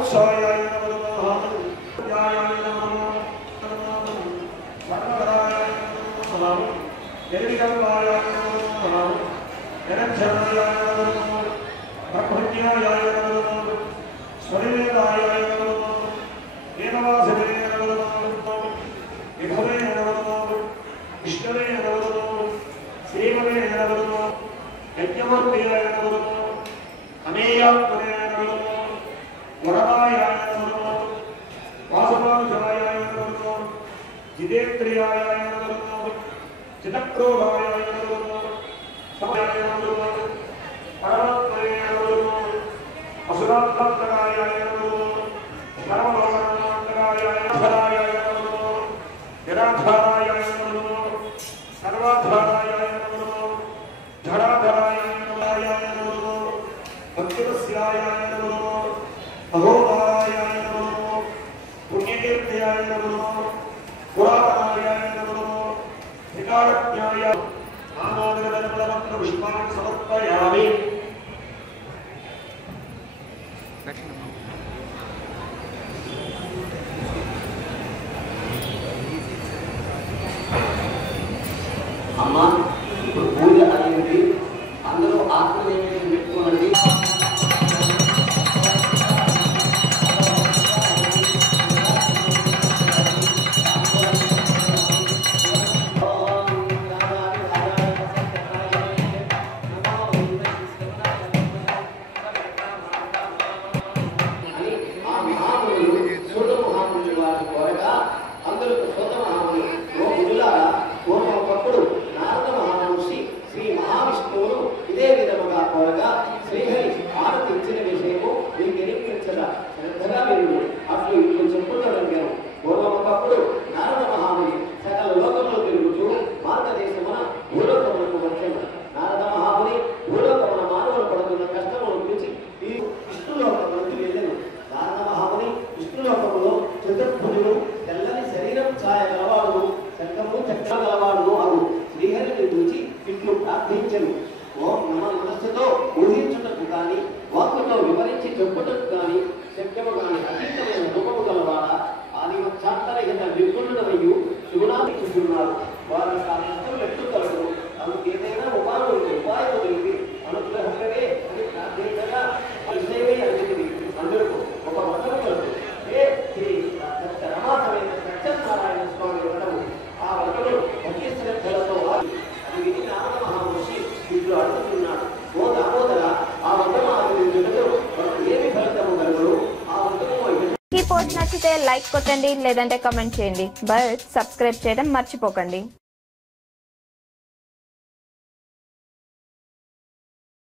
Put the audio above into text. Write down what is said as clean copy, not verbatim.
कामोत्सायाय नमः यायाय नमः सर्वराय नमः निर्विकल्पाय नमः निरक्षराय नमः ब्रह्मज्ञाय नमः स्वरिवेदाय नमः वेदवासिने नमः विभवे नमः विष्णवे नमः श्रीमवे नमः यज्ञमूर्तये नमः अमेयात्मने नमः वरदाय नमः वासवानुजाय नमः जितेन्द्रियाय नमः चित्तक्रोधाय नमः समाय नमः परमात्मने नमः असुरात्मकाय नमः सर्वलोकनाथकाय नमः निराधाराय नमः सर्वाधाराय नमः धराधराय नमः भक्तिवस्याय नमः अहोदाय नमः पुण्यकीर्त्याय नमः पुरातनाय नमः विकारज्ञाय नामादरपत्र पुष्पाणि समर्पयामि। అమ్మా ఇప్పుడు పూజ అయింది, అందరూ ఆత్మదేవిని పెట్టుకోనండి. అందరూ స్వత మహాములు గురులారా ఒకప్పుడు నారద మహామహర్షి శ్రీ మహావిష్ణువును ఇదే విధముగా కోరగా శ్రీహరి హారతి ఇచ్చిన విషయము మీకు ఎరిపించదా శ్రద్ధగా మీరు అట్లు ఇప్పుడు చెప్పుకోగలిగాను. పూర్వం ఒకప్పుడు నారద మహాముని సకల లోకంలో తిరుగుతూ భారతదేశమున భూలోకములకు వచ్చాను. నారద మహాముని భూలోకమున మానవులు పడుతున్న కష్టముల గురించి ఈ విష్ణులోకములకు వెళ్ళను. నారద మహాముని విష్ణులోకములో చతుర్భుజుడు తెల్లని శరీరం ఛాయ గలవాడు శంఖము చక్ర గలవాడు అను శ్రీహరిని చూచి ఇట్లు ప్రార్థించను. ఓం నమ మనస్సుతో ఊహించుటకు కానీ వాక్కుతో వివరించి చెప్పుటకు కానీ శక్యము కానీ అతీతమైన రూపము గలవాడ ఆదిమక్షాంతరహిత నిర్గుణుడమయ్యు శివునాథి చూస్తున్నారు. వారి కష్టం ఎట్టుకలరు అందుకు ఏదైనా ఉపాయము తెలిపి అనుగ్రహమే అని ప్రార్థించగా విషయమే అడిగింది. అందరూ ఒక మతము కలదు. శ్రీ రమాసమైన సత్యనారాయణ స్వామి వ్రతము. ఆ వ్రతము భక్తి శ్రద్ధలతో అది విని నారద మహామహర్షి ఇట్లు అడుగుతున్నాడు. ఓ దామోదర, ఆ వ్రతము ఆచరించుటకు ఏమి ఫలితము కలగదు? ఆ వ్రతము ఈ పోస్ట్ నచ్చితే లైక్ కొట్టండి, లేదంటే కామెంట్ చేయండి. బట్ సబ్స్క్రైబ్ చేయడం మర్చిపోకండి.